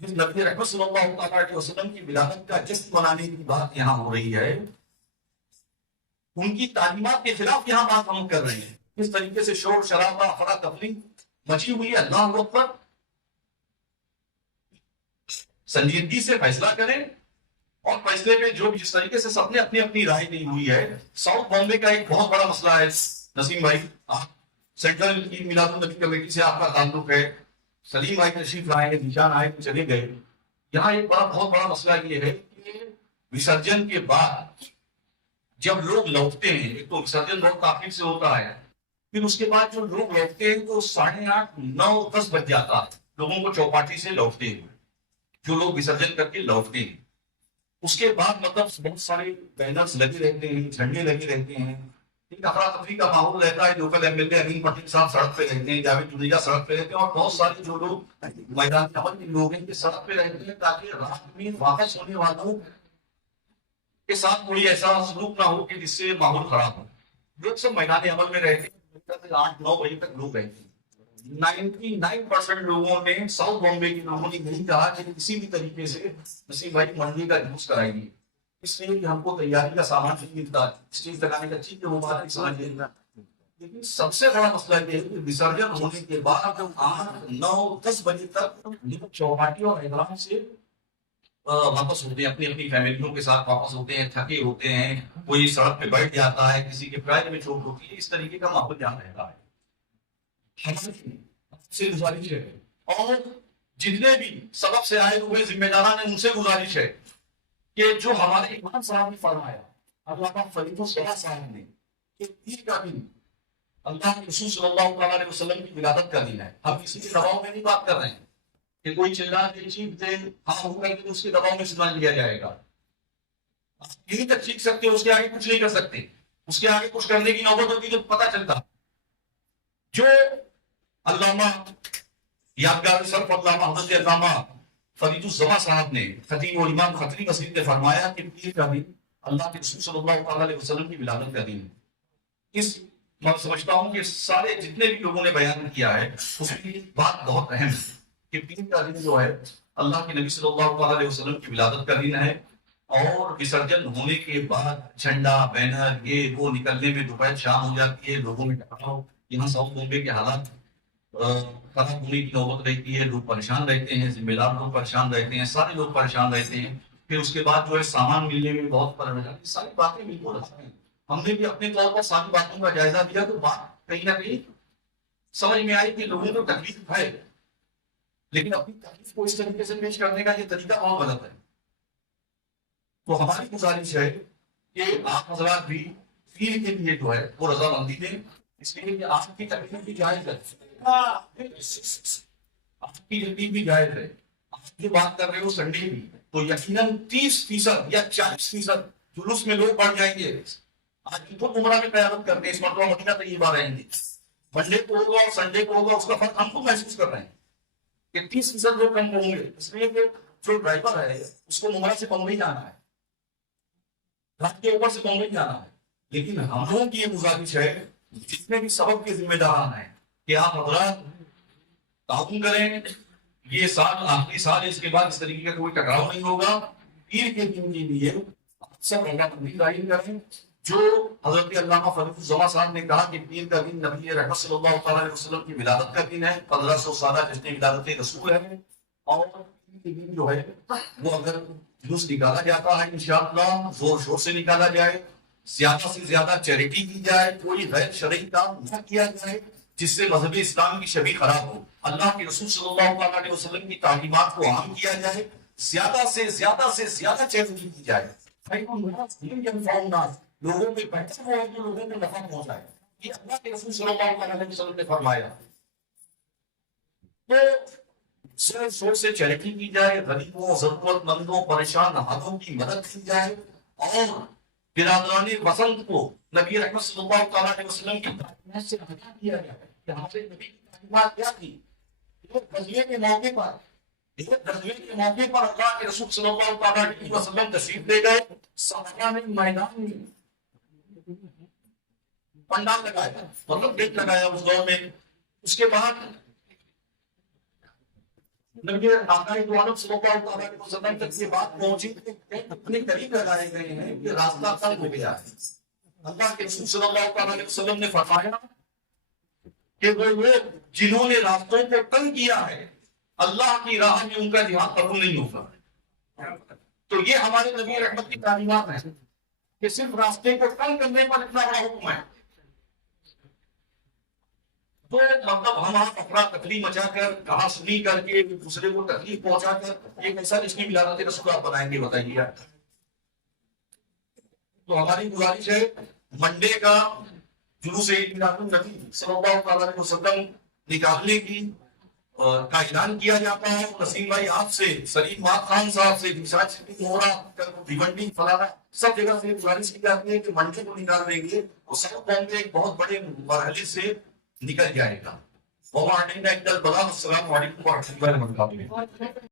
جس نبی رحمت صلی اللہ علیہ وسلم کی ولادت کا جشن منانے کی بات یہاں ہو رہی ہے، ان کی تعلیمات کے خلاف یہاں بات ہم کر رہے ہیں. اس طریقے سے شور شرابہ افراتفری مچی ہوئی ہے. اللہ اکبر. سنجیدگی سے فیصلہ کریں، اور فیصلے میں جو جس طریقے سے سب نے اپنی اپنی رائے دی ہوئی ہے. ساؤتھ بامبے کا ایک بہت بڑا مسئلہ ہے نسیم بھائی، سینٹرل عید میلاد النبی کمیٹی سے آپ کا تعلق ہے. سلیم بھائی تشریف لائے، نشان آئے تو چلے گئے. یہاں ایک بہت بڑا مسئلہ یہ ہے کہ وسرجن کے بعد جب لوگ لوٹتے ہیں، ایک تو وسرجن بہت تاخیر سے ہوتا ہے، پھر اس کے بعد جو لوگ لوٹتے ہیں تو 8:30 9 10 بج جاتا ہے لوگوں کو چوپاٹی سے لوٹتے ہیں، جو لوگ وسرجن کر کے لوٹتے ہیں. اس کے بعد مطلب بہت سارے بینرز لگے رہتے ہیں، جھنڈے لگے رہتے ہیں، ایک افراتفری کا ماحول رہتا ہے. لوکل ایم ایل اے امین پٹیل صاحب سڑک پہ رہتے ہیں، جاوید جنیجا سڑک پہ رہتے ہیں، اور بہت سارے جو لوگ میدان عمل کے لوگ ہیں سڑک پہ رہتے ہیں، تاکہ رات میں واپس ہونے والوں کے ساتھ کوئی ایسا سلوک نہ ہو کہ جس سے ماحول خراب ہو. لوگ سب میدان عمل میں رہتے ہیں، 8 9 بجے تک لوگ رہتے ہیں. 99% لوگوں نے، ساؤتھ بامبے کے لوگوں نے یہی کہا کہ کسی بھی طریقے سے نسیم بھائی منڈی کا جلوس کرائیے، اس لیے کہ ہم کو تیاری کا سامان نہیں ملتا، اسٹیج لگانے کا چیز وہ بات سمجھ لینا. لیکن سب سے بڑا مسئلہ یہ ہے کہ وسرجن ہونے کے بعد 8 9 10 بجے تک چوپاٹی اور احترام سے واپس ہوتے ہیں، اپنی اپنی فیملیوں کے ساتھ واپس ہوتے ہیں، تھکے ہوتے ہیں. کوئی سڑک پہ بیٹھ جاتا ہے، کسی کے پیر میں چوٹ ہوتی ہے. اس طریقے کا ماحول جہاں رہتا ہے. سے گزارش ہے، اور جتنے بھی سبق سے آئے ہوئے ذمہ داران ہیں ان سے گزارش ہے کہ جو ہمارے امام صاحب نے فرمایا، علامہ فرید الصلاح صاحب نے، کہ عید کا دن اللہ کے رسول صلی اللہ علیہ وسلم کی ولادت کا دن ہے. ہم کسی کے دباؤ میں نہیں بات کر رہے ہیں کہ کوئی چلا کے چیخ دے، ہاں ہوگا کہ اس کے دباؤ میں سنا لیا جائے گا. یہی تک سیکھ سکتے، اس کے آگے کچھ نہیں کر سکتے. اس کے آگے کچھ کرنے کی نوبت ہوتی تو پتہ چلتا. جو علامہ یادگار صرف علامہ حضرت علامہ فرید الزما صاحب نے، خطیب و امام خطری مسجد نے فرمایا کہ پیر کا دن اللہ کے رسول صلی اللہ علیہ وسلم کی ولادت کا دن ہے. اس میں سمجھتا ہوں کہ سارے جتنے بھی لوگوں نے بیان کیا ہے اس کی بات بہت اہم ہے کہ پیر کا دن جو ہے اللہ کے نبی صلی اللہ علیہ وسلم کی ولادت کا دن ہے. اور وسرجن ہونے کے بعد جھنڈا بینر یہ وہ نکلنے میں دوپہر شام ہو جاتی ہے، لوگوں میں ٹکراؤ. یہاں ساؤتھ بامبے کے حالات خراب ہونے کی نوبت رہتی ہے، لوگ پریشان رہتے ہیں، ذمہ دار لوگ پریشان رہتے ہیں، سارے لوگ پریشان رہتے ہیں. پھر اس کے بعد جو ہے سامان ملنے میں بہت پریشان، ساری باتیں بالکل رکھتے ہیں. ہم نے بھی اپنے طور پر ساری باتوں کا جائزہ لیا تو بات کہیں نہ کہیں سمجھ میں آئی کہ لوگوں کو تکلیف ہے، لیکن اپنی تکلیف کو اس طریقے سے پیش کرنے کا یہ طریقہ بہت غلط ہے. تو ہماری گزارش ہے کہ آپ حضرات بھی پیر کے لیے جو ہے وہ رضامندی دیں، اس لیے کہ آپ کی تکلیف بھی جائز ہے، آپ کی تکلیف بھی جائز ہے. آپ جو بات کر رہے ہو سنڈے کی، تو یقیناً 30% یا 40% جلوس میں لوگ بڑھ جائیں گے. آج تو عمرہ میں قیادت کرتے ہیں، اس مرتبہ مدینہ طیبہ رہیں گے. منڈے کو ہوگا اور سنڈے کو ہوگا، اس کا فرق ہم کو محسوس کر رہے ہیں کہ 30% لوگ کم ہوں گے. اس لیے کہ جو ڈرائیور ہے اس کو عمرہ سے بمبئی جانا ہے، رات کے اوپر سے بمبئی جانا ہے. لیکن ہم لوگوں کی یہ گزارش ہے جتنے بھی سبق کے ذمہ داران ہیں کہ آپ حضرات تعاون کریں. یہ سال آخری سال ہے، اس کے بعد اس طریقے کا کوئی ٹکراؤ نہیں ہوگا. پیر کے دن کے لیے سب رضامندی ظاہر کریں. جو حضرت علامہ فرید الزما صاحب نے کہا کہ پیر کا دن نبی رحمت صلی اللہ علیہ وسلم کی ولادت کا دن ہے، 1500 سالہ جشن ولادت رسول ہے. اور پیر کے دن جو ہے وہ اگر جلوس نکالا جاتا ہے انشاءاللہ زور شور سے نکالا جائے، زیادہ سے زیادہ چیریٹی کی جائے، کوئی غیر شرعی کام نہ کیا جائے جس سے مذہب اسلام کی شبیہ خراب ہو، اللہ کے رسول صلی اللہ علیہ وسلم کی تعلیمات کو عام کیا جائے، زیادہ سے زیادہ چیریٹی کی جائے. لوگوں میں بہتر ہو کہ لوگوں میں نفع پہنچائے، یہ اللہ کے رسول صلی اللہ علیہ وسلم نے فرمایا. تو سر سور سے چیریٹی کی جائے، غریبوں ضرورت مندوں پریشان حالوں کی مدد کی جائے، اور برادران وسنت کو نبی رحمت صلی اللہ علیہ وسلم کی تعلیمات سے آگاہ کیا جائے کہ ہمارے نبی کی تعلیمات کیا تھی. غزوے کے موقع پر اللہ کے رسول صلی اللہ علیہ وسلم تشریف لے گئے، صحابہ نے میدان میں پنڈال لگایا، مطلب گیٹ لگایا اس دور میں. اس کے بعد نبی آقا دو عالم صلی اللہ علیہ وسلم تک یہ بات پہنچی کہ اتنے قریب لگائے گئے ہیں کہ راستہ تنگ ہو گیا ہے. اللہ کے رسول صلی اللہ علیہ وسلم نے فرمایا کہ وہ لوگ جنہوں نے راستوں کو تنگ کیا ہے اللہ کی راہ میں ان کا جہاد قبول نہیں ہوگا. تو یہ ہمارے نبی رحمت کی تعلیمات ہیں کہ صرف راستے کو تنگ کرنے پر اتنا بڑا حکم ہے. تو مطلب ہم افرا تکلیف مچا کر کہاں سنی کر کے دوسرے کو تکلیف پہنچا کر ایک ایسا رشتی ملالت رسول آپ بنائیں گے بتائیے. تو ہماری گزارش ہے منڈے کا جلوس میلاد النبی صلی اللہ علیہ وسلم نکالنے کی کا اعلان کیا جاتا ہے. نسیم بھائی آپ سے، سلیم مات خان صاحب سے، دلشاد صدیقی موہرا، بھیونڈی فلانا سب جگہ سے گزارش کی جاتی ہے کہ منڈے کو نکال دیں گے اور سب قوم کے ایک بہت بڑے مرحلے سے نکل جائے گا. السلام علیکم ورحمۃ اللہ وبرکاتہ.